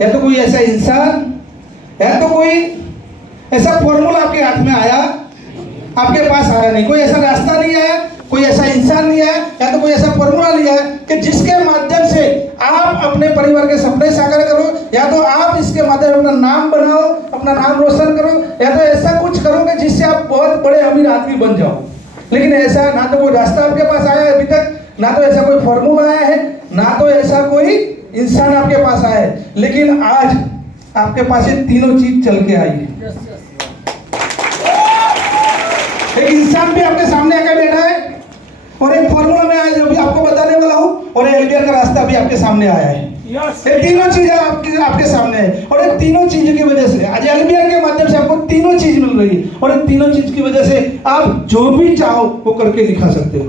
या तो कोई ऐसा इंसान, या तो कोई ऐसा फॉर्मूला आपके हाथ में आया, आपके पास आया नहीं, कोई ऐसा रास्ता नहीं आया, कोई ऐसा इंसान नहीं आया, या तो कोई ऐसा फॉर्मूला नहीं आया कि जिसके माध्यम से आप अपने परिवार के सपने साकार करो, या तो आप इसके माध्यम से अपना नाम बनाओ, अपना नाम रोशन करो, या तो ऐसा कुछ करो कि जिससे आप बहुत बड़े अमीर आदमी बन जाओ। लेकिन ऐसा ना तो कोई रास्ता आपके पास आया है अभी तक, ना तो ऐसा कोई फॉर्मूला आया है, ना तो ऐसा कोई इंसान आपके पास आया है। लेकिन आज आपके पास ये तीनों चीज चल के आई है। एक इंसान भी आपके सामने आकर बैठा है, और एक फॉर्मूला में आया जो भी आपको बताने वाला हूं, और एलबीआर का रास्ता भी आपके सामने आया है। ये तीनों चीजें आपके सामने है, और ये तीनों चीजों की वजह से आज एलबीआर के माध्यम से आपको तीनों चीज मिल रही है, और इन तीनों चीज की वजह से आप जो भी चाहो वो करके दिखा सकते हो।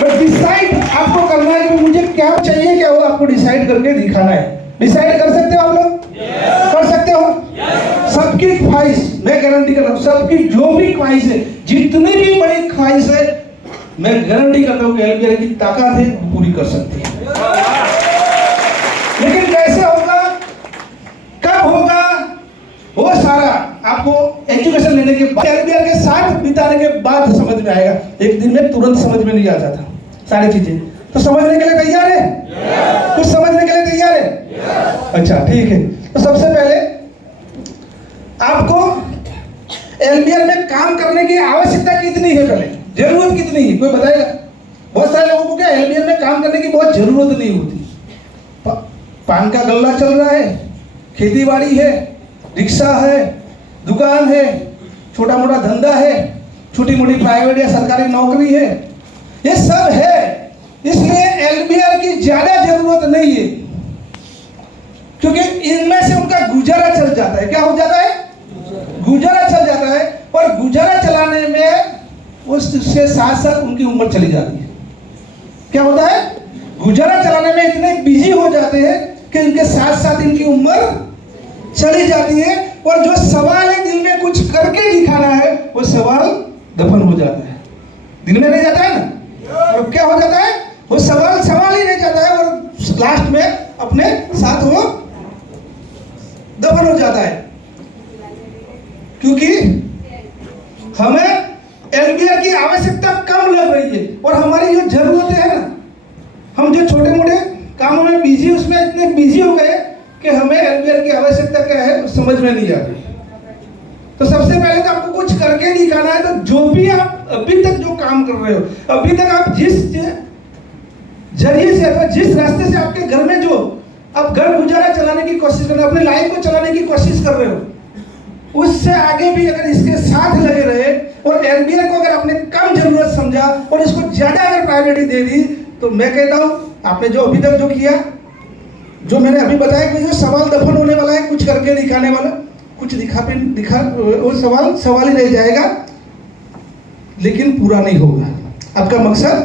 बट डिसाइड आपको करना है कि मुझे क्या चाहिए, क्या वो आपको डिसाइड करके दिखाना है। डिसाइड कर सकते हो आप लोग? कर सकते हो? सबकी ख्वाहिश, मैं गारंटी करता हूँ, सबकी जो भी ख्वाहिश है, जितनी भी बड़ी ख्वाहिश है, मैं गारंटी करता हूँ कि एलबीआर की ताकत है पूरी कर सकती है। लेकिन कैसे होगा, कब होगा, वो सारा आपको एजुकेशन लेने के बाद, एलबीआर के साथ बिताने के बाद समझ में आएगा। एक दिन में तुरंत समझ में नहीं आ जाता सारी चीजें। तो समझने के लिए तैयार है? कुछ समझने के लिए तैयार है? अच्छा, ठीक है। तो सबसे पहले आपको एलबीआर में काम करने की आवश्यकता कितनी है, पहले जरूरत कितनी है, कोई बताएगा? बहुत सारे लोगों को क्या एलबीआर में काम करने की बहुत जरूरत नहीं होती। पान का गल्ला चल रहा है, खेती बाड़ी है, रिक्शा है, दुकान है, छोटा मोटा धंधा है, छोटी मोटी प्राइवेट या सरकारी नौकरी है, ये सब है। इसलिए एलबीआर की ज्यादा जरूरत नहीं है, क्योंकि इनमें से उनका गुजारा चल जाता है। क्या हो जाता है? गुजारा चल जाता है। और गुजारा चलाने में उसके साथ साथ उनकी उम्र चली जाती है। क्या होता है? गुजारा चलाने में इतने बिजी हो जाते हैं कि इनके साथ साथ इनकी उम्र चली जाती है, और जो सवाल है दिल में कुछ करके दिखाना है, वो सवाल दफन हो जाता है। दिल में नहीं जाता है ना, और क्या हो जाता है? वो सवाल ही नहीं जाता है, और लास्ट में अपने साथ वो दफन हो जाता है। क्योंकि हमें एलबीआर की आवश्यकता कम लग रही है, और हमारी जो जरूरतें हैं ना, हम जो छोटे मोटे कामों में बिजी, उसमें इतने बिजी हो गए कि हमें एलबीआर की आवश्यकता क्या है समझ में नहीं आ रही। तो सबसे पहले तो आपको कुछ करके दिखाना है। तो जो भी आप अभी तक जो काम कर रहे हो, अभी तक आप जिस जरिए से अथवा जिस रास्ते से आपके घर में जो आप घर गुजारा चलाने की कोशिश कर रहे हो, अपनी लाइफ को चलाने की कोशिश कर रहे हो, उससे आगे भी अगर इसके साथ लगे रहे, और एलबीआर को अगर आपने कम जरूरत समझा और इसको ज्यादा अगर प्रायोरिटी दे दी, तो मैं कहता हूं आपने जो अभी तक जो किया, जो मैंने अभी बताया कि जो सवाल दफन होने वाला है, कुछ करके दिखाने वाला, कुछ दिखा वो सवाल ही रह जाएगा, लेकिन पूरा नहीं होगा। आपका मकसद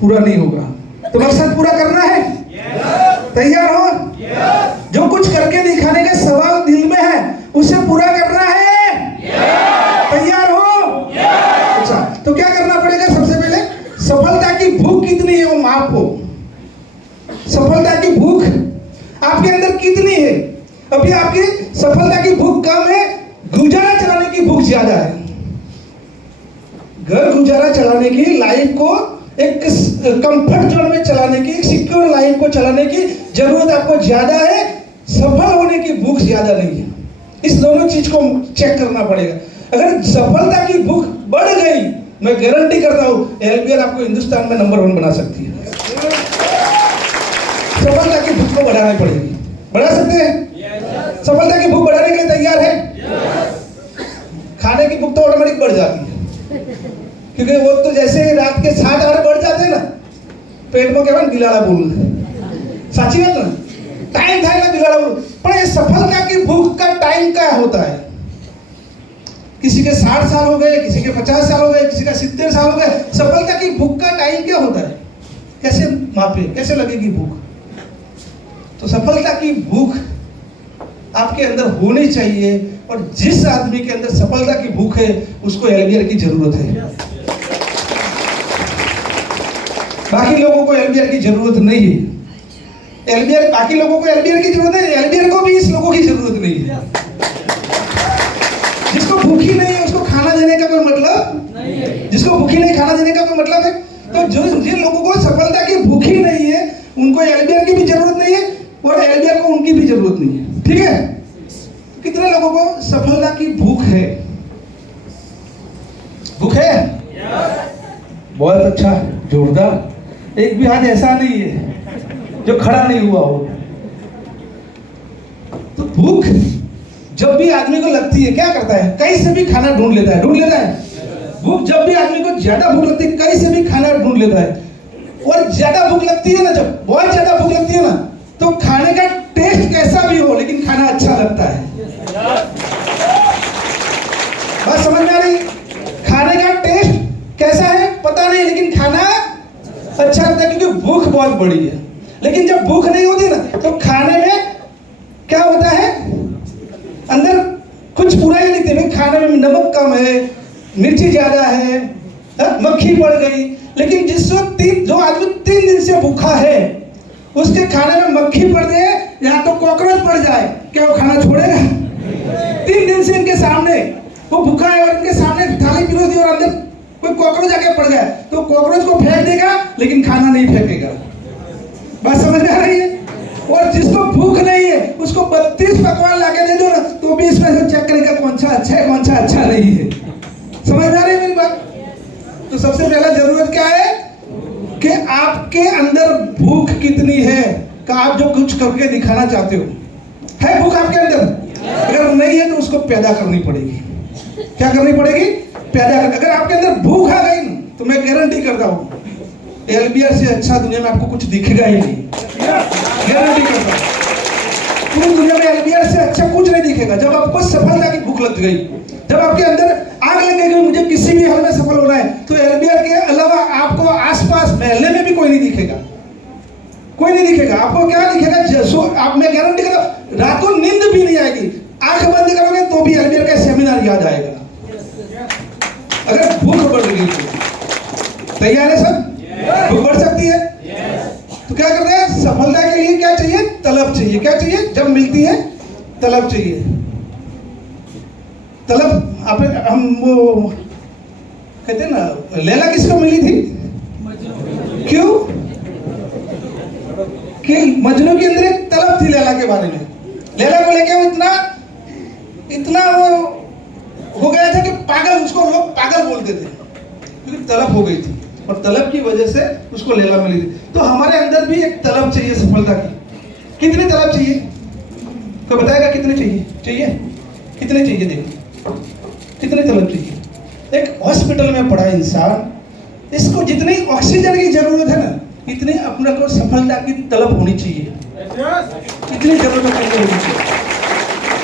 पूरा नहीं होगा। तो मकसद पूरा करना है? तैयार हो? जो कुछ करके दिखाने के सवाल दिल में है, उसे पूरा करना है? तैयार हो? अच्छा, तो क्या करना पड़ेगा? सबसे पहले सफलता की भूख कितनी है वो मापो। सफलता की भूख आपके अंदर कितनी है? अभी आपकी सफलता की भूख कम है, गुजारा चलाने की भूख ज्यादा है। घर गुजारा चलाने की, लाइफ को एक कंफर्ट जोन में चलाने की, सिक्योर लाइफ को चलाने की जरूरत आपको ज्यादा है, सफल होने की भूख ज्यादा नहीं है। इस दोनों चीज को चेक करना पड़ेगा। अगर सफलता की भूख बढ़ गई, मैं गारंटी करता हूं एलबीआर आपको हिंदुस्तान में नंबर 1 बना सकती है। सफलता की भूख को बढ़ानी पड़ेगी। बढ़ा सकते हैं? सफलता की भूख बढ़ाने के लिए तैयार है? खाने की भूख तो ऑटोमेटिक बढ़ जाती है, क्योंकि वो तो जैसे रात के 7-8 बढ़ जाते हैं ना, पेट में क्या बिलाड़ा बोल, साची बात ना, टाइम था ना बिलाड़ा बोल। पर ये सफलता की भूख का टाइम क्या होता है? किसी के 60 साल हो गए, किसी के 50 साल हो गए, किसी का 70 साल हो गए। सफलता की भूख का टाइम क्या होता है? कैसे मापे, कैसे लगेगी भूख? तो सफलता की भूख आपके अंदर होनी चाहिए, और जिस आदमी के अंदर सफलता की भूख है उसको एलबीआर की जरूरत है। बाकी लोगों को एलबीआर की जरूरत नहीं है। एलबीआर, बाकी लोगों को एलबीआर की जरूरत है, एलबीआर को भी इस लोगों की जरूरत नहीं है। जिसको भूखी नहीं है उसको खाना देने का कोई मतलब नहीं है। जिसको भूखी नहीं खाना देने का कोई मतलब है। तो जो जिन लोगों को सफलता की भूखी नहीं है उनको एलबीआर की भी जरूरत नहीं है और एलबीआर को उनकी भी जरूरत नहीं है। ठीक है, कितने लोगों को सफलता की भूख है? भूख है? बहुत अच्छा, जोरदार। एक भी हाथ ऐसा नहीं है जो खड़ा नहीं हुआ हो। तो भूख जब भी आदमी को लगती है क्या करता है? कहीं से भी खाना ढूंढ लेता है, ढूंढ लेता है। भूख जब भी आदमी को ज्यादा भूख लगती है कहीं से भी खाना ढूंढ लेता है। और ज्यादा भूख लगती है ना, जब बहुत ज्यादा भूख लगती है ना, तो खाने का टेस्ट कैसा भी हो लेकिन खाना अच्छा लगता है। बस समझ में आ रही? खाने का टेस्ट कैसा है पता नहीं लेकिन खाना अच्छा लगता है क्योंकि भूख बहुत बड़ी है। लेकिन जब भूख नहीं होती ना तो खाने में क्या होता है, अंदर कुछ पूरा ही नहीं दिखते। खाने में नमक कम है, मिर्ची ज्यादा है, मक्खी पड़ गई। लेकिन जो आदमी 3 दिन से भूखा है उसके खाने में मक्खी पड़ जाए या तो कॉकरोच पड़ जाए, क्या वो खाना छोड़ेगा? 3 दिन से इनके सामने वो भूखा है और इनके सामने थाली पिरो दी और अंदर कोई कॉकरोच आके पड़ गया तो कॉकरोच को फेंक देगा लेकिन खाना नहीं फेंकेगा। बात समझ में आ रही है? और जिसको भूख नहीं है उसको 32 पकवान लाके दे दो ना तो भी इसमें से चेक करेगा कौन सा अच्छा है कौन सा अच्छा नहीं है। समझ में आ रही है मेरी बात? तो सबसे पहला जरूरत क्या है कि आपके अंदर भूख कितनी है कि आप जो कुछ करके दिखाना चाहते हो। है भूख आपके अंदर? अगर नहीं है तो उसको पैदा करनी पड़ेगी। क्या करनी पड़ेगी? पैदा करनी। अगर आपके अंदर भूख आ गई तो मैं गारंटी करता हूँ एलबीआर से अच्छा दुनिया में आपको कुछ दिखेगा ही नहीं। गारंटी करता हूँ पूरी दुनिया में एलबीआर से अच्छा कुछ नहीं दिखेगा। जब आपको सफलता की भूख लग गई, जब आपके अंदर आग लग गई मुझे किसी भी हाल में सफल होना है, तो एलबीआर के अलावा आपको आसपास महल्ले में भी कोई नहीं दिखेगा। कोई नहीं दिखेगा। आपको क्या दिखेगा? आप, मैं गारंटी करता हूँ रात को नींद भी नहीं आएगी। आंख बंद करोगे तो भी एलबीआर का सेमिनार याद आएगा अगर भूख बढ़ गई तो। तैयार है सब? भूख बढ़ सकती है तो क्या करते हैं? सफलता के लिए क्या चाहिए? तलब चाहिए। क्या चाहिए? जब मिलती है तलब चाहिए। तलब हम वो कहते हैं ना, लैला किसको मिली थी? क्यों? कि मजनू के अंदर एक तलब थी लैला के बारे में। लैला को लेके वो इतना वो हो गया था कि पागल, उसको लोग पागल बोलते थे क्योंकि तलब हो गई थी और तलब की वजह से उसको लैला मिली थी। तो हमारे अंदर भी एक तलब चाहिए सफलता की। कितनी तलब चाहिए? तो बताएगा कितने चाहिए? कितने चाहिए? देखो कितने तलब चाहिए। एक हॉस्पिटल में पड़ा इंसान, इसको जितनी ऑक्सीजन की जरूरत है ना इतनी अपने को सफलता की तलब होनी चाहिए। कितनी जरूरत होनी चाहिए?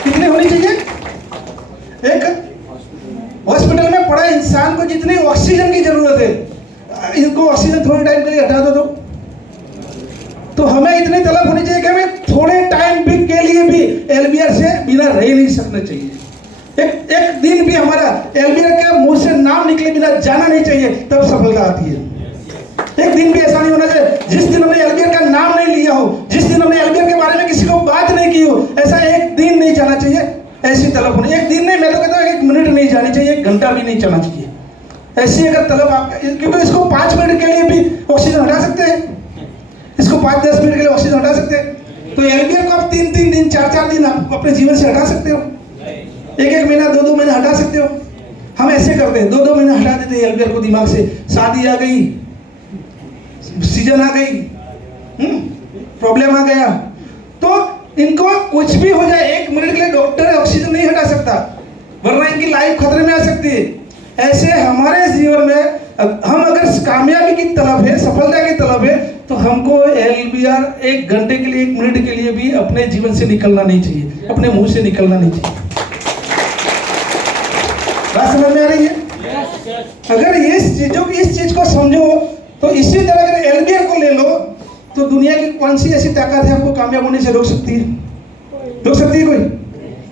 कितनी होनी चाहिए? एक हॉस्पिटल में पड़ा इंसान को जितनी ऑक्सीजन की जरूरत है, इनको ऑक्सीजन थोड़े टाइम के लिए हटा दो तो हमें इतनी तलब होनी चाहिए कि हमें थोड़े टाइम के लिए भी एलबीआर से बिना रह नहीं सकना चाहिए। एक दिन भी हमारा एलबीआर के मुंह से नाम निकले बिना जाना नहीं चाहिए, तब सफलता आती है। एक दिन भी ऐसा नहीं होना चाहिए जिस दिन हमने एलबीआर का नाम नहीं लिया हो, जिस दिन हमने एलबीआर के बारे में किसी को बात नहीं की हो, ऐसा एक दिन नहीं जाना चाहिए। ऐसी तलब होनी, एक दिन नहीं, मैं तो कहता हूँ 1 मिनट नहीं जानी चाहिए, 1 घंटा भी नहीं जाना चाहिए। ऐसी अगर तलब आप, क्योंकि इसको 5 मिनट के लिए भी ऑक्सीजन हटा सकते हैं, इसको 5-10 मिनट के लिए ऑक्सीजन हटा सकते हैं। तो एलबीआर को आप 3-3 दिन 4-4 दिन आप अपने जीवन से हटा सकते हो, 1-1 महीना 2-2 महीना हटा सकते हो। हम ऐसे करते हैं 2-2 महीना हटा देते हैं एलबीआर को दिमाग से। शादी आ गई, सीजन आ गई, प्रॉब्लम आ गया, तो इनको कुछ भी हो जाए 1 मिनट के लिए डॉक्टर ऑक्सीजन नहीं हटा सकता, वरना इनकी लाइफ खतरे में आ सकती है। ऐसे हमारे जीवन में हम अगर कामयाबी की तलब है, सफलता की तलब है, तो हमको एलबीआर 1 घंटे के लिए 1 मिनट के लिए भी अपने जीवन से निकलना नहीं चाहिए, अपने मुंह से निकलना नहीं चाहिए। बात समझ में आ रही है? अगर इस चीज को समझो तो इसी तरह अगर एलबीआर को ले लो तो दुनिया की कौन सी ऐसी ताकत है आपको कामयाब होने से रोक सकती है? रोक सकती है कोई?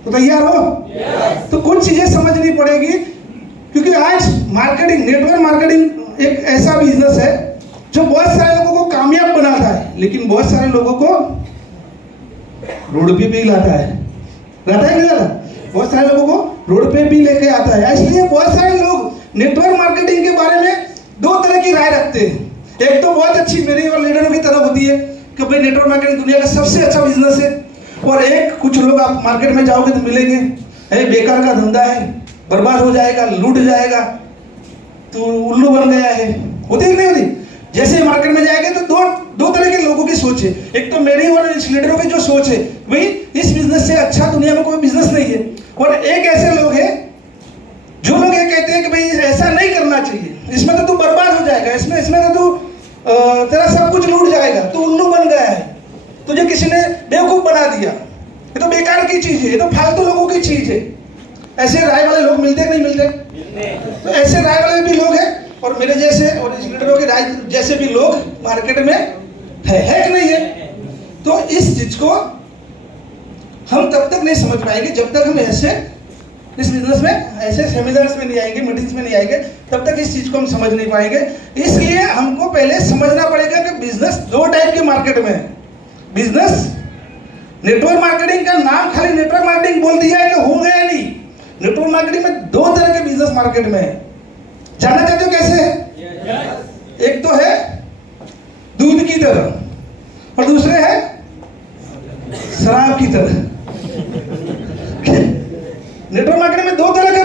तो तैयार हो? तो कुछ चीजें समझनी पड़ेगी, क्योंकि आज मार्केटिंग, नेटवर्क मार्केटिंग एक ऐसा बिजनेस है जो बहुत सारे लोगों को कामयाब बनाता है लेकिन बहुत सारे लोगों को रोड पे भी लाता है नहीं लाता? बहुत सारे लोगों को रोड पे भी लेके आता है। इसलिए बहुत सारे लोग नेटवर्क मार्केटिंग के बारे में दो तरह की राय रखते हैं। एक तो बहुत अच्छी मेरी और लीडरों की तरफ होती है कि भाई नेटवर्क मार्केटिंग दुनिया का सबसे अच्छा बिजनेस है, और एक कुछ लोग आप मार्केट में जाओगे तो मिलेंगे, अरे बेकार का धंधा है, बर्बाद हो जाएगा, लूट जाएगा, तो उल्लू बन गया है। होती है कि नहीं होती? जैसे मार्केट में जाएंगे तो दो तरह के लोगों की सोच है। एक तो मेरी और इस लीडरों की जो सोच है, भाई इस बिजनेस से अच्छा दुनिया में कोई बिजनेस नहीं है, और एक ऐसे लोग हैं जो लोग ये कहते हैं कि भाई ऐसा नहीं करना चाहिए, इसमें तो तू बर्बाद हो जाएगा, इसमें तो तू तेरा सब कुछ लूट जाएगा, तू उल्लू बन गया है, तुझे किसी ने बेवकूफ बना दिया, ये तो बेकार की चीज है, ये तो फालतू लोगों की चीज है। ऐसे राय वाले लोग मिलते नहीं मिलते? तो ऐसे राय वाले भी लोग हैं, और मेरे जैसे और इस लीडरों के राय जैसे भी लोग मार्केट में है कि नहीं है। तो इस चीज को हम तब तक नहीं समझ पाएंगे जब तक हम ऐसे इस बिजनेस में ऐसे सेमिनार्स में नहीं आएंगे, मीटिंग्स में नहीं आएंगे, तब तक इस चीज को हम समझ नहीं पाएंगे। इसलिए हमको पहले समझना पड़ेगा कि बिजनेस दो टाइप के मार्केट में है। बिजनेस नेटवर्क मार्केटिंग का नाम खाली नेटवर्क मार्केटिंग बोल दिया है कि हो गया नहीं। नेटवर्क मार्केटिंग में दो तरह के बिजनेस मार्केट में है। जानना चाहते हो कैसे है? एक तो है दूध की तरह और दूसरे है शराब की तरह। नेटवर्क मार्केटिंग में दो तरह की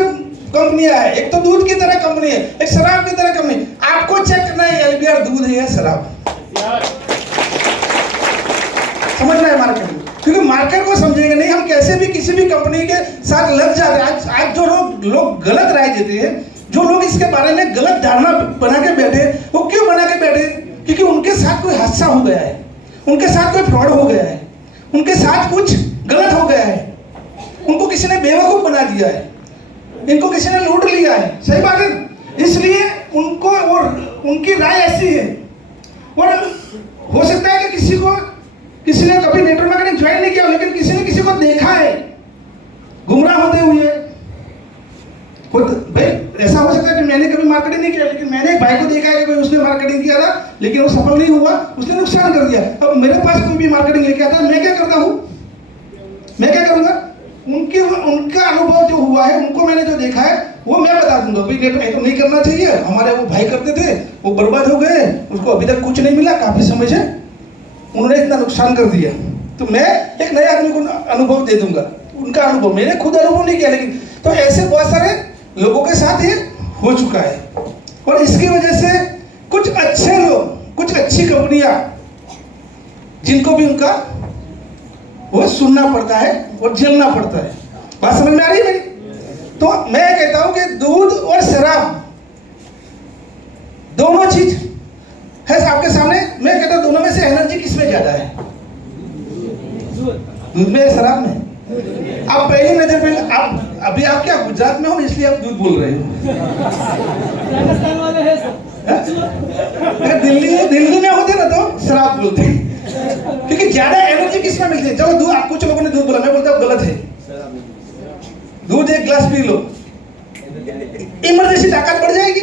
कंपनियां हैं, एक तो दूध की तरह कंपनी है, एक शराब की तरह कंपनी। आपको चेक करना है एलबीआर दूध है या शराब, समझना है मार्केट में, क्योंकि मार्केट को समझेंगे नहीं हम कैसे भी किसी भी कंपनी के साथ लग जाते हैं। आज जो लोग गलत राय देते हैं, जो लोग इसके बारे में गलत धारणा बना के बैठे, वो क्यों बना के बैठे? क्योंकि उनके साथ कोई हादसा हो गया है, उनके साथ कोई फ्रॉड हो गया है, उनके साथ कुछ गलत हो गया है, उनको किसी ने बेवकूफ बना दिया है, इनको किसी ने लूट लिया है। सही बात है। इसलिए उनको और उनकी राय ऐसी है, और हो सकता है कि किसी ने कभी नेटवर्क मार्केटिंग ज्वाइन नहीं किया, लेकिन किसी ने किसी को देखा है गुमराह होते हुए। भाई ऐसा हो सकता है कि मैंने कभी मार्केटिंग नहीं किया, लेकिन मैंने एक भाई को देखा है कि भाई उसने मार्केटिंग किया था, लेकिन वो सफल नहीं हुआ, उसने नुकसान कर दिया। अब मेरे पास कोई भी मार्केटिंग लेके आता है, मैं क्या करता हूँ, मैं क्या करूंगा? उनका अनुभव जो हुआ है, उनको मैंने जो देखा है वो मैं बता दूंगा। भाई तो नहीं करना चाहिए, हमारे वो भाई करते थे, वो बर्बाद हो गए, उसको अभी तक कुछ नहीं मिला, काफी समय से उन्होंने इतना नुकसान कर दिया। तो मैं एक नए आदमी को अनुभव दे दूंगा, उनका अनुभव, मैंने खुद अनुभव नहीं किया, लेकिन तो ऐसे बहुत सारे लोगों के साथ ये हो चुका है। और इसकी वजह से कुछ अच्छे लोग, कुछ अच्छी कंपनियां, जिनको भी उनका वो सुनना पड़ता है और झेलना पड़ता है। बात समझ में आ रही है मेरी? तो मैं कहता हूं कि दूध और शराब दोनों चीज है आपके सामने। मैं कहता हूं दोनों में से एनर्जी किसमें ज्यादा है? दूध में या शराब में? आप पहली नजर पे अभी आप क्या गुजरात में हो इसलिए आप दूध बोल रहे हो? दिल्ली में होते ना तो शराब बोलते, क्योंकि ज्यादा एनर्जी किसमें मिलती है? चलो दूध, कुछ लोगों ने दूध बोला, मैं बोलता हूँ गलत है। दूध एक गिलास पी लो, इमरजेंसी ताकत बढ़ जाएगी,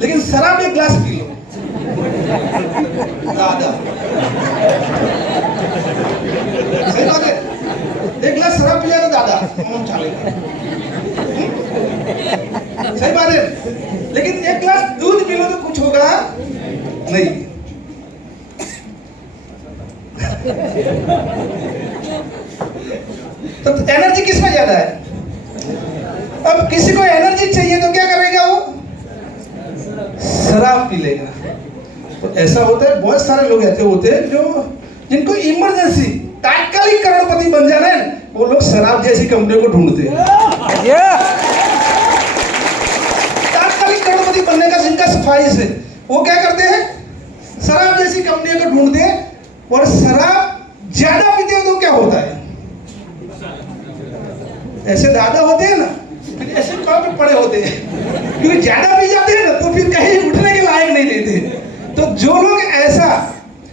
लेकिन शराब एक गिलास पी लो दादा, सही बात है। एक गिलास शराब पी जाए तो दादा हम चलेगा, सही बात है। लेकिन एक गिलास दूध पी लो तो कुछ होगा नहीं। तो एनर्जी किसमें ज्यादा है? अब किसी को एनर्जी चाहिए तो क्या करेगा? वो शराब पी लेगा। तो ऐसा होता है, बहुत सारे लोग ऐसे होते हैं जो जिनको इमरजेंसी तात्कालिक करोड़पति बन जाना है, वो लोग शराब जैसी कंपनी को ढूंढते हैं। तात्कालिक करोड़पति बनने का जिनका ख्वाहिश है, वो क्या करते हैं? शराब जैसी कंपनी को ढूंढते हैं। और शराब ज्यादा पीते हैं तो क्या होता है? ऐसे दादा होते हैं ना, फिर ऐसे कॉल पे पड़े होते हैं, क्योंकि ज्यादा पी जाते हैं ना तो फिर कहीं उठने के लायक नहीं रहते। तो जो लोग ऐसा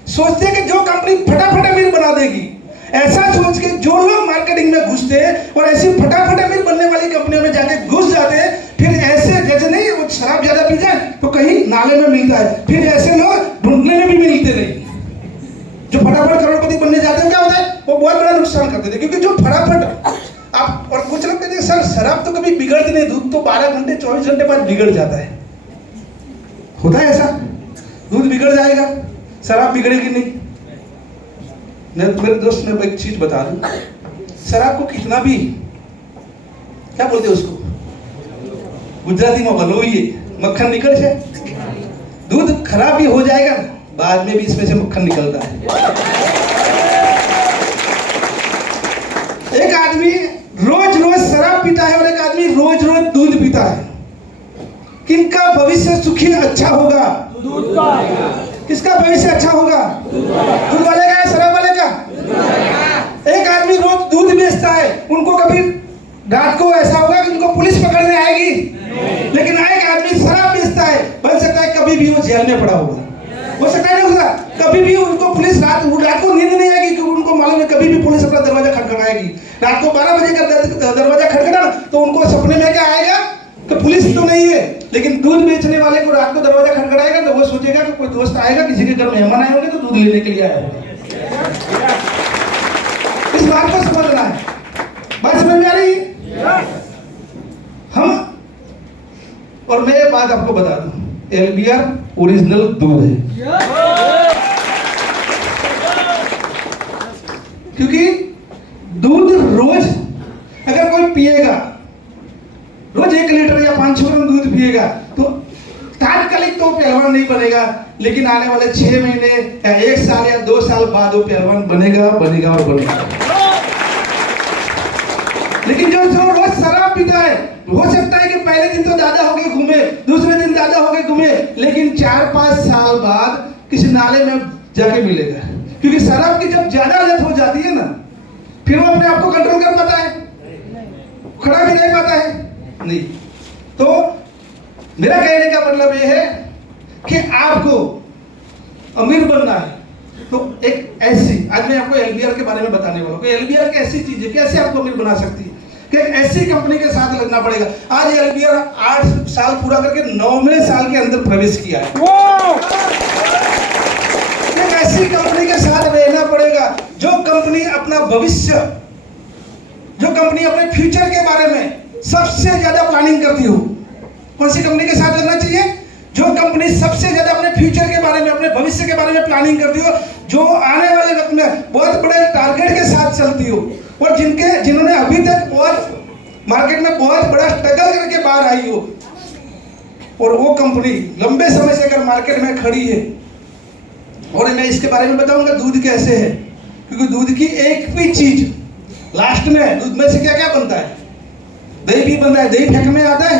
सोचते हैं कि जो कंपनी फटाफट अमीर बना देगी, ऐसा सोच के जो लोग मार्केटिंग में घुसते हैं और ऐसी फटाफट अमीर बनने वाली कंपनियों में जाके घुस जाते हैं, फिर ऐसे जैसे नहीं वो शराब ज्यादा पी जाए तो कहीं नाले में मिलता है, फिर ऐसे लोग ढूंढने में भी मिलते नहीं। जो फटाफट करोड़पति बनने जाते हैं क्या होता है? वो बहुत बड़ा नुकसान करते थे, क्योंकि जो फटाफट आप, और कुछ लोग कहते हैं सर शराब तो कभी बिगड़ती नहीं, दूध तो 12 घंटे 24 घंटे बाद बिगड़ जाता है। होता है ऐसा? दूध बिगड़ जाएगा, शराब बिगड़ेगी नहीं। मेरे दोस्त ने एक चीज बता दूं, शराब को कितना भी, क्या बोलते हैं उसको गुजराती में बनोइए, मक्खन निकल जाए, दूध खराब भी हो जाएगा ना, बाद में भी इसमें से मक्खन निकलता है। एक आदमी रोज रोज शराब पीता है और एक आदमी रोज रोज दूध पीता है, किनका भविष्य सुखी अच्छा होगा? दूध का। किसका भविष्य अच्छा होगा? दूध वाले का या शराब वाले का? एक आदमी रोज दूध बेचता है, उनको कभी रात को ऐसा होगा कि उनको पुलिस पकड़ने आएगी, लेकिन एक आदमी शराब बेचता है, बन सकता है कभी भी वो जेल में पड़ा होगा, हो सकता है ना, कभी भी उनको पुलिस रात को नींद नहीं आएगी, क्योंकि उनको मालूम है कभी भी पुलिस अपना दरवाजा खटखटाएगी। रात को 12 बजे का दरवाजा खटखटा तो उनको सपने में क्या आएगा कि पुलिस तो नहीं है, लेकिन दूध बेचने वाले को रात को दरवाजा खटखटाएगा तो वो सोचेगा कि कोई दोस्त आएगा, किसी के घर मेहमान आए होंगे तो दूध लेने के लिए आया होगा। इस बात को समझना है, बात समझ में आ रही है? हम, और मैं एक बात आपको बता दूं, एलबीआर ओरिजिनल दूध है, क्योंकि दूध रोज अगर कोई पिएगा, रोज 1 लीटर या 500 ग्राम दूध पिएगा तो तात्कालिक तो पहलवान नहीं बनेगा, लेकिन आने वाले 6 महीने या 1 साल या 2 साल बाद वो पहलवान बनेगा और बनेगा। लेकिन जो रोज शराब पीता है, हो सकता है कि पहले दिन तो दादा होके घूमे, दूसरे दिन दादा होके घूमे, लेकिन 4-5 साल बाद किसी नाले में जाके मिलेगा, क्योंकि शराब की जब ज्यादा लत हो जाती है ना, फिर वो अपने आप को कंट्रोल कर पाता है, खड़ा भी नहीं पाता है, नहीं। तो मेरा कहने का मतलब ये है कि आपको अमीर बनना है तो एक ऐसी, आज मैं आपको एलबीआर के बारे में बताने वाला हूँ कि एलबीआर की ऐसी चीज है, कैसे आपको अमीर बना सकती है, कि एक ऐसी कंपनी के साथ लगना पड़ेगा। आज एलबीआर 8 साल पूरा करके 9वें साल के अंदर प्रवेश किया है। एक ऐसी कंपनी के साथ रहना पड़ेगा जो कंपनी अपना भविष्य, जो कंपनी अपने फ्यूचर के बारे में सबसे ज्यादा प्लानिंग करती हो। कौन सी कंपनी के साथ लगना चाहिए? जो कंपनी सबसे ज्यादा अपने फ्यूचर के बारे में, अपने भविष्य के बारे में प्लानिंग करती हो, जो आने वाले वक्त में बहुत बड़े टारगेट के साथ चलती हो, और जिन्होंने अभी तक बहुत मार्केट में बहुत बड़ा स्ट्रगल करके बाहर आई हो, और वो कंपनी लंबे समय से अगर मार्केट में खड़ी है। और मैं इसके बारे में बताऊंगा दूध कैसे है, क्योंकि दूध की एक भी चीज लास्ट में, दूध में से क्या क्या बनता है? दही भी बनता है, दही फेंकने में आता है,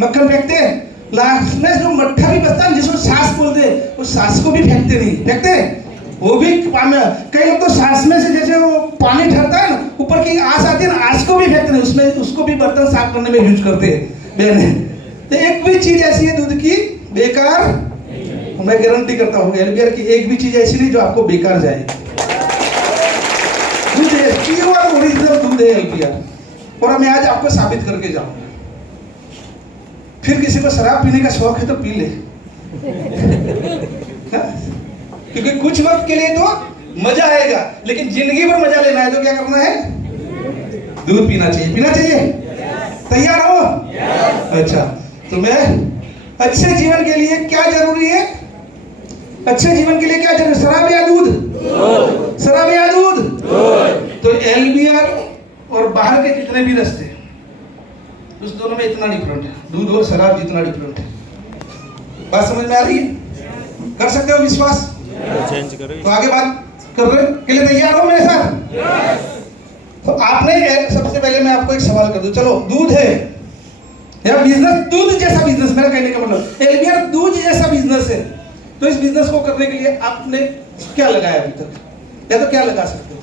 मक्खन फेंकते हैं, लास्ट में जो मट्ठा भी बचता है जिसको सांस बोलते हैं, वो सांस को भी फेंकते नहीं, फेंकते वो भी। कई लोग तो सांस में से जैसे वो पानी ठहरता है ना, ऊपर की आस आती है ना, आस को भी फेंकते नहीं, उसमें उसको भी बर्तन साफ करने में यूज करते हैं बहने। तो एक भी चीज ऐसी है दूध की बेकार, मैं गारंटी करता हूँ एलबीआर की एक भी चीज ऐसी नहीं जो आपको बेकार जाएगी। दूध प्योर ओरिजिनल दूध है एलबीआर, और मैं आज आपको साबित करके जाऊंगा। फिर किसी को शराब पीने का शौक है तो पी ले क्योंकि कुछ वक्त के लिए तो मजा आएगा, लेकिन जिंदगी भर मजा लेना है तो क्या करना है? दूध पीना चाहिए, पीना चाहिए। तैयार हो? अच्छा, तो मैं अच्छे जीवन के लिए क्या जरूरी है? अच्छे जीवन के लिए क्या जरूरी? शराब या दूध? शराब या दूध? तो एलबीआर और बाहर के जितने भी रास्ते, उस दोनों में इतना डिफरेंट है, दूध और शराब जितना डिफरेंट है। बात समझ में आ रही है? कर सकते हो विश्वास? तो आगे बात करने के लिए तैयार हो मेरे साथ? तो आपने सबसे पहले मैं आपको एक सवाल कर दूं, चलो दूध है या बिजनेस, दूध जैसा बिजनेस, मेरा कहने का मतलब एलबीआर दूध जैसा बिजनेस है, तो इस बिजनेस को करने के लिए आपने क्या लगाया अभी तक, या तो क्या लगा सकते हो?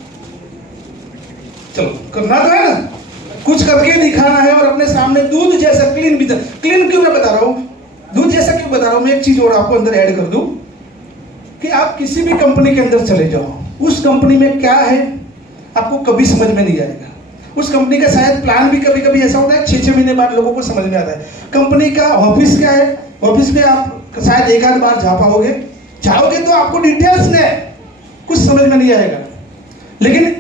चलो करना तो है ना, कुछ करके दिखाना है, और अपने सामने दूध जैसा क्लीन बिजनेस। क्लीन क्यों मैं बता रहा हूँ, दूध जैसा क्यों बता रहा हूँ? मैं एक चीज और आपको अंदर ऐड कर दूं कि आप किसी भी कंपनी के अंदर चले जाओ, उस कंपनी में क्या है आपको कभी समझ में नहीं आएगा। उस कंपनी का शायद प्लान भी कभी कभी ऐसा होता है 6-6 महीने बाद लोगों को समझ में आता है। कंपनी का ऑफिस क्या है, ऑफिस में आप शायद एक आध बार जा पाओगे, जाओगे तो आपको डिटेल्स में कुछ समझ में नहीं आएगा। लेकिन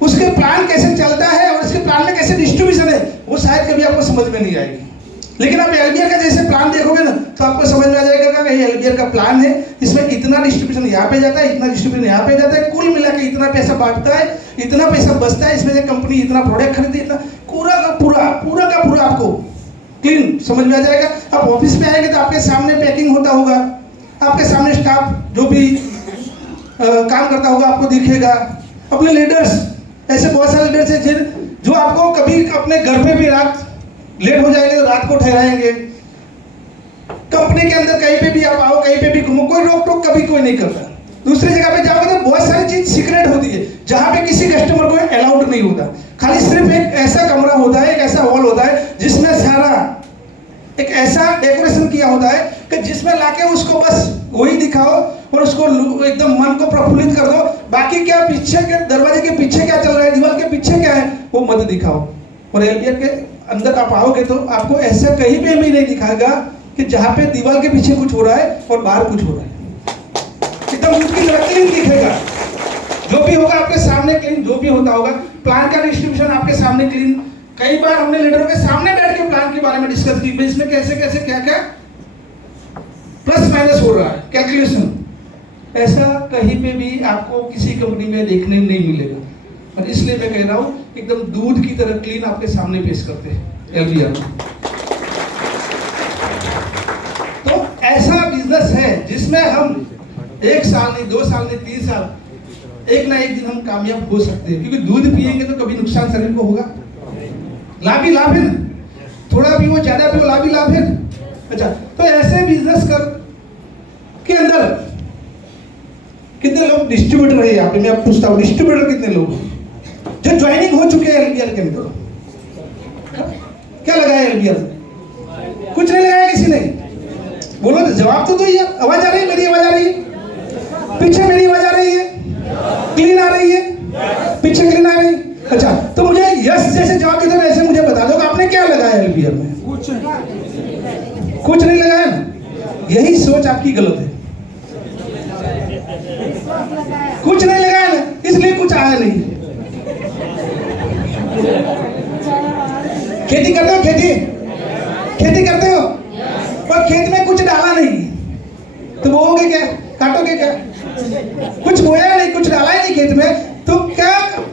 उसके प्लान कैसे चलता है और उसके प्लान में कैसे डिस्ट्रीब्यूशन है वो शायद कभी आपको समझ में नहीं आएगी। लेकिन आप एलबीआर का जैसे प्लान देखोगे ना तो आपको समझ में आ जाएगा कि ये एलबीआर का प्लान है, इसमें इतना डिस्ट्रीब्यूशन यहाँ पे जाता है, इतना डिस्ट्रीब्यूशन यहाँ पे जाता है, कुल मिला के इतना पैसा बांटता है, इतना पैसा बचता है, इसमें से कंपनी इतना प्रोडक्ट खरीदी, इतना पूरा का पूरा आपको क्लीन समझ में आ जाएगा। आप ऑफिस में आएंगे तो आपके सामने पैकिंग होता होगा, आपके सामने स्टाफ जो भी काम करता होगा आपको दिखेगा। अपने लीडर्स, ऐसे बहुत सारे लीडर्स हैं जो आपको कभी अपने घर पे भी रात लेट हो जाएंगे तो रात को ठहराएंगे। कंपनी के अंदर कहीं पे भी आप आओ, कहीं पे भी घूमो, कोई रोक टोक कभी कोई नहीं करता। दूसरी जगह पे जाओगे तो बहुत सारी चीज सीक्रेट होती है जहाँ पे किसी कस्टमर को अलाउड नहीं होता। खाली सिर्फ एक ऐसा कमरा होता है, एक ऐसा हॉल होता है जिसमें सारा एक ऐसा डेकोरेशन किया होता है कि जिसमें लाके उसको बस वही दिखाओ और उसको एकदम मन को प्रफुल्लित कर दो। बाकी क्या पीछे के दरवाजे के पीछे क्या चल रहा है, दीवार के पीछे क्या है वो मत दिखाओ। और एलबीआर के अंदर आप आओगे तो आपको ऐसा कहीं भी नहीं दिखाएगा कि जहाँ पे दीवार के पीछे कुछ हो रहा है और बाहर कुछ हो रहा है। एकदम उसकी तरह क्लीन दिखेगा, जो भी होगा आपके सामने क्लीन, जो भी होता होगा। प्लान का डिस्ट्रीब्यूशन आपके सामने क्लीन। कई बार हमने लीडरों के सामने बैठ के प्लान के बारे में डिस्कस की, इसमें कैसे कैसे क्या क्या प्लस माइनस हो रहा है, कैलकुलेशन। ऐसा कहीं पे भी आपको किसी कंपनी में देखने नहीं मिलेगा। और इसलिए मैं कह रहा हूँ एकदम दूध की तरह क्लीन आपके सामने पेश करते हैं एलबीआर। तो ऐसा बिजनेस है जिसमें हम 1 साल नहीं, 2 साल नहीं, 3 साल, एक ना एक दिन हम कामयाब हो सकते हैं। क्योंकि दूध पिएंगे तो कभी नुकसान शरीर को होगा, लाभ ही लाभ है ना। थोड़ा भी वो ज्यादा भी वो लाभ ही लाभ है। अच्छा, तो ऐसे बिजनेस कर के अंदर कितने लोग डिस्ट्रीब्यूटर है यहाँ पे? मैं आप पूछता हूँ, डिस्ट्रीब्यूटर कितने लोग जो ज्वाइनिंग हो चुके हैं एलबीआर के अंदर? क्या लगाया एलबीआर? कुछ नहीं लगाया किसी ने। बोलो तो जवाब तो दो यार। आवाज आ रही है? मेरी आवाज आ रही है? पीछे मेरी आवाज आ रही है? क्लीन आ रही है? पीछे क्लीन आ रही है? अच्छा, तो मुझे यस जैसे जवाब देते ऐसे मुझे बता दो आपने क्या लगाया एलबीआर में? कुछ नहीं लगाया ना। यही सोच आपकी गलत है। कुछ नहीं लगाया ना, इसलिए कुछ आया नहीं। खेती करते हो? खेती करते हो और खेत में कुछ डाला नहीं तो बोओगे क्या? काटोगे क्या? कुछ बोया नहीं, कुछ डाला ही नहीं खेत में तो क्या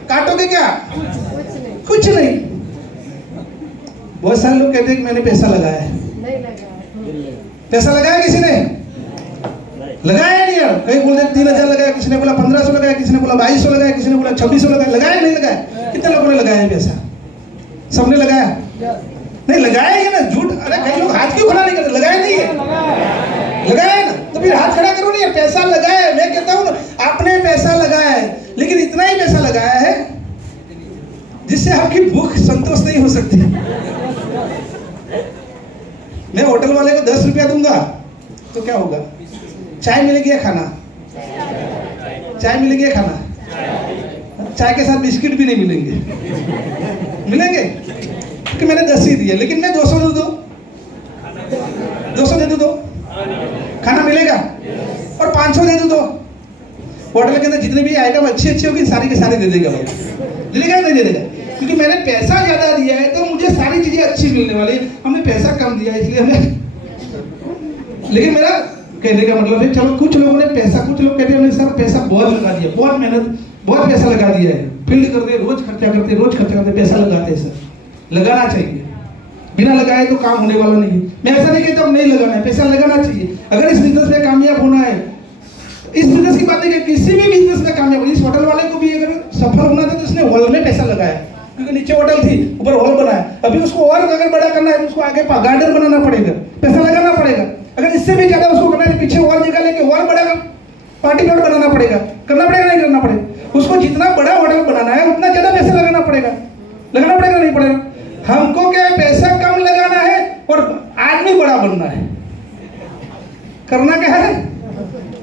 काटोगे? क्या? कुछ नहीं। बहुत सारे लोग कहते हैं कि मैंने पैसा लगाया है। पैसा लगाया किसी ने? लगाया नहीं यार। कहीं बोलते 3000 लगाया, किसी ने बोला 1500 लगाया, किसी ने बोला 2200 लगाया, किसी ने बोला 2600 लगाया। लगाया नहीं लगाया? कितने लोगों ने लगाया पैसा? सबने लगाया? नहीं लगाया है ना, झूठ। अरे कई लोग हाथ क्यों खड़ा नहीं करते? लगाया नहीं है? लगाया है ना, तो फिर हाथ खड़ा करो नहीं। पैसा लगाया है, मैं कहता हूँ ना आपने पैसा लगाया है, लेकिन इतना ही पैसा लगाया है जिससे आपकी भूख संतोष नहीं हो सकती। मैं होटल वाले को 10 रुपया दूंगा तो क्या होगा? चाय मिलेगी या खाना? चाय मिलेगी या खाना? चाय के साथ बिस्किट भी नहीं मिलेंगे। मिलेंगे क्योंकि मैंने 10 ही दिया, लेकिन मैं 200 दे दो, 200 दे दो, खाना मिलेगा। और 500 दे दो, होटल के अंदर जितने भी आइटम अच्छी होगी सारी के सारे दे देगा भाई। दे देगा नहीं दे देगा? क्योंकि मैंने पैसा ज्यादा दिया है तो मुझे सारी चीजें अच्छी मिलने वाली है। हमने पैसा कम दिया इसलिए हमें। लेकिन मेरा कहने का मतलब है, चलो कुछ लोगों ने पैसा, कुछ लोग कहते हैं हमने सर पैसा बहुत लगा दिया, बहुत मेहनत, बहुत पैसा लगा दिया है, फील्ड करते, रोज खर्चा करते, पैसा लगाते हैं। सर लगाना चाहिए, बिना लगाए तो काम होने वाला नहीं है। मैं ऐसा नहीं कहता नहीं लगाना है, पैसा लगाना चाहिए। अगर इस बिजनेस में कामयाब होना है, इस बिजनेस की बात नहीं, किसी भी बिजनेस में कामयाब, इस होटल वाले को भी अगर सफल होना था तो उसने हॉल में पैसा लगाया, क्योंकि नीचे होटल थी, ऊपर हॉल बनाया। अभी उसको और अगर बड़ा करना है तो उसको आगे गार्डन बनाना पड़ेगा, पैसा लगाना पड़ेगा। अगर इससे भी ज्यादा उसको करना है, पीछे हॉल जगह लेके हॉल बड़ा पार्टी प्लॉट बनाना पड़ेगा, करना पड़ेगा नहीं करना पड़ेगा? उसको जितना बड़ा होटल बनाना है उतना ज्यादा पैसा लगाना पड़ेगा नहीं पड़ेगा? हमको क्या है, पैसा कम लगाना है और आदमी बड़ा बनना है। करना क्या है?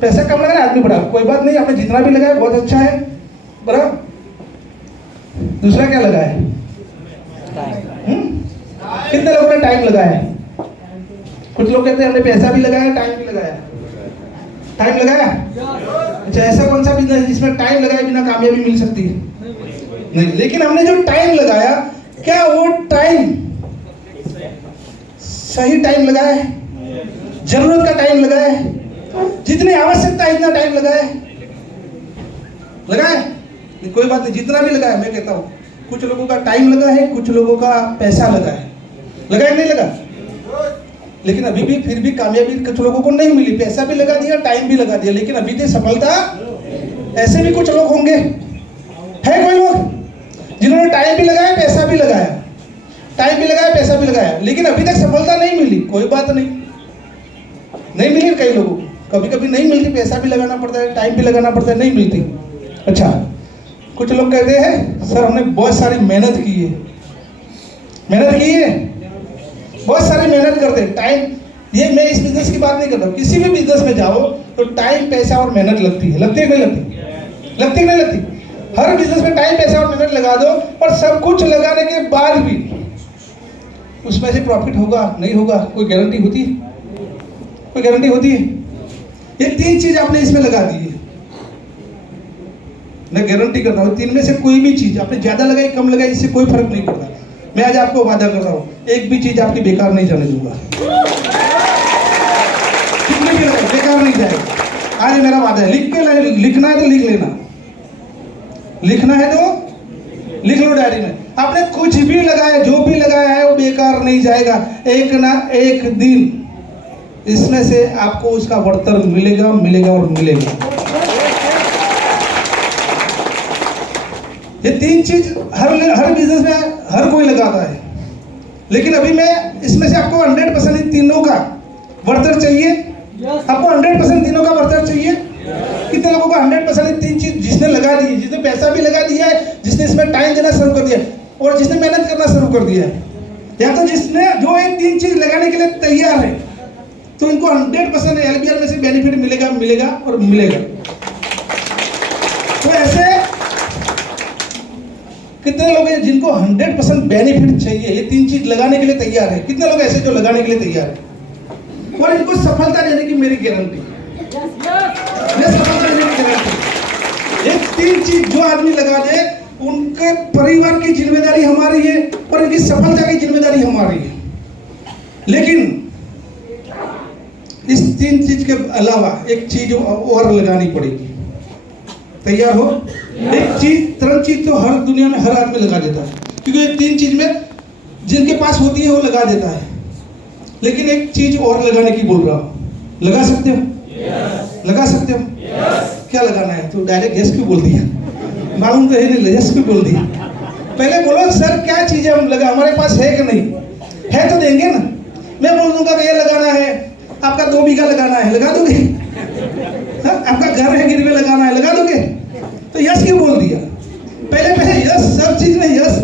पैसा कम लगाना, आदमी बड़ा। कोई बात नहीं, आपने जितना भी लगाया बहुत अच्छा है, बराबर। दूसरा क्या लगाया है? कितने लोगों ने टाइम लगाया है? कुछ लोग कहते हैं हमने पैसा भी लगाया, टाइम भी लगाया। टाइम लगाया? अच्छा, ऐसा कौन सा बिजनेस है जिसमें टाइम लगाए बिना कामयाबी मिल सकती है? नहीं। लेकिन हमने जो टाइम लगाया, क्या वो टाइम सही टाइम लगाया है? जरूरत का टाइम लगाया है? जितनी आवश्यकता है इतना टाइम लगाया है? कोई बात नहीं, जितना भी लगाया। मैं कहता हूँ कुछ लोगों का टाइम लगा है, कुछ लोगों का पैसा लगा है। लगा है नहीं लगा? लेकिन अभी भी फिर भी कामयाबी कुछ लोगों को नहीं मिली। पैसा भी लगा दिया, टाइम भी लगा दिया, लेकिन अभी तक सफलता। ऐसे भी कुछ लोग होंगे, है कोई लोग जिन्होंने टाइम भी लगाया, पैसा भी लगाया, टाइम भी लगाया, पैसा भी लगाया, लेकिन अभी तक सफलता नहीं मिली। कोई बात नहीं, नहीं मिली। कई लोगों को कभी कभी नहीं मिलती, पैसा भी लगाना पड़ता है, टाइम भी लगाना पड़ता है, नहीं मिलती। अच्छा, कुछ लोग कहते हैं सर हमने बहुत सारी मेहनत की है, बहुत सारी मेहनत करते हैं। टाइम, ये मैं इस बिजनेस की बात नहीं कर रहा हूँ, किसी भी बिजनेस में जाओ तो टाइम, पैसा और मेहनत लगती है। लगती है नहीं लगती? लगती है नहीं लगती? हर बिजनेस में टाइम, पैसा और मेहनत लगा दो, और सब कुछ लगाने के बाद भी उसमें से प्रॉफिट होगा नहीं होगा, कोई गारंटी होती है? कोई गारंटी होती है? ये तीन चीज आपने इसमें लगा दी है। मैं गारंटी करता हूँ, तीन में से कोई भी चीज आपने ज्यादा लगाई, कम लगाई, इससे कोई फर्क नहीं पड़ता। मैं आज आपको वादा कर रहा हूँ, एक भी चीज आपकी बेकार नहीं जाने दूंगा। कितनी भी लगाई, बेकार नहीं जाएगा। आज मेरा वादा है। लिख के लिखना है तो लिख लेना, लिखना है तो लिख लो डायरी में। आपने कुछ भी लगाया, जो भी लगाया है वो बेकार नहीं जाएगा। एक ना एक दिन इसमें से आपको उसका बढ़तर मिलेगा, मिलेगा और मिलेगा। ये तीन चीज हर बिजनेस में हर कोई लगाता है, लेकिन अभी मैं इसमें से आपको 100% इन तीनों का बढ़तर चाहिए। आपको 100% तीनों का बढ़तर चाहिए। कितने लोगों को 100% तीन चीज जिसने लगा दी, जिसने पैसा भी लगा दिया है, जिसने इसमें टाइम देना शुरू कर दिया और जिसने मेहनत करना शुरू कर दिया है, या तो जिसने जो ये तीन चीज लगाने के लिए तैयार है, तो इनको 100% LBR में से बेनिफिट मिलेगा, मिलेगा और मिलेगा। तो ऐसे कितने लोग हैं जिनको 100% बेनिफिट चाहिए, ये तीन चीज लगाने के लिए तैयार है? कितने लोग ऐसे जो लगाने के लिए तैयार है और इनको सफलता देने की मेरी गारंटी, मैं सफलता देने की गारंटी। ये तीन चीज जो आदमी लगा दे, उनके परिवार की जिम्मेदारी हमारी है और उनकी सफलता की जिम्मेदारी हमारी है। लेकिन इस तीन चीज के अलावा एक चीज और लगानी पड़ेगी। तैयार हो? एक चीज, तरह चीज तो हर दुनिया में हर आदमी लगा देता है, क्योंकि ये तीन चीज में जिनके पास होती है वो लगा देता है। लेकिन एक चीज और लगाने की बोल रहा हूं, लगा सकते हो? लगा सकते हो? क्या लगाना है? तो डायरेक्ट यस क्यों बोल दिया? मालूम तो है नहीं, यस क्यों बोल दिया? पहले बोलो सर क्या चीज हम लगा, हमारे पास है कि नहीं है? तो देंगे ना। मैं बोल दूंगा कि ये लगाना है, आपका 2 बीघा लगाना है, लगा दोगे? आपका घर है गिरवे लगाना है, लगा दोगे? तो यस क्यों बोल दिया? पहले यस, सब चीज में यस।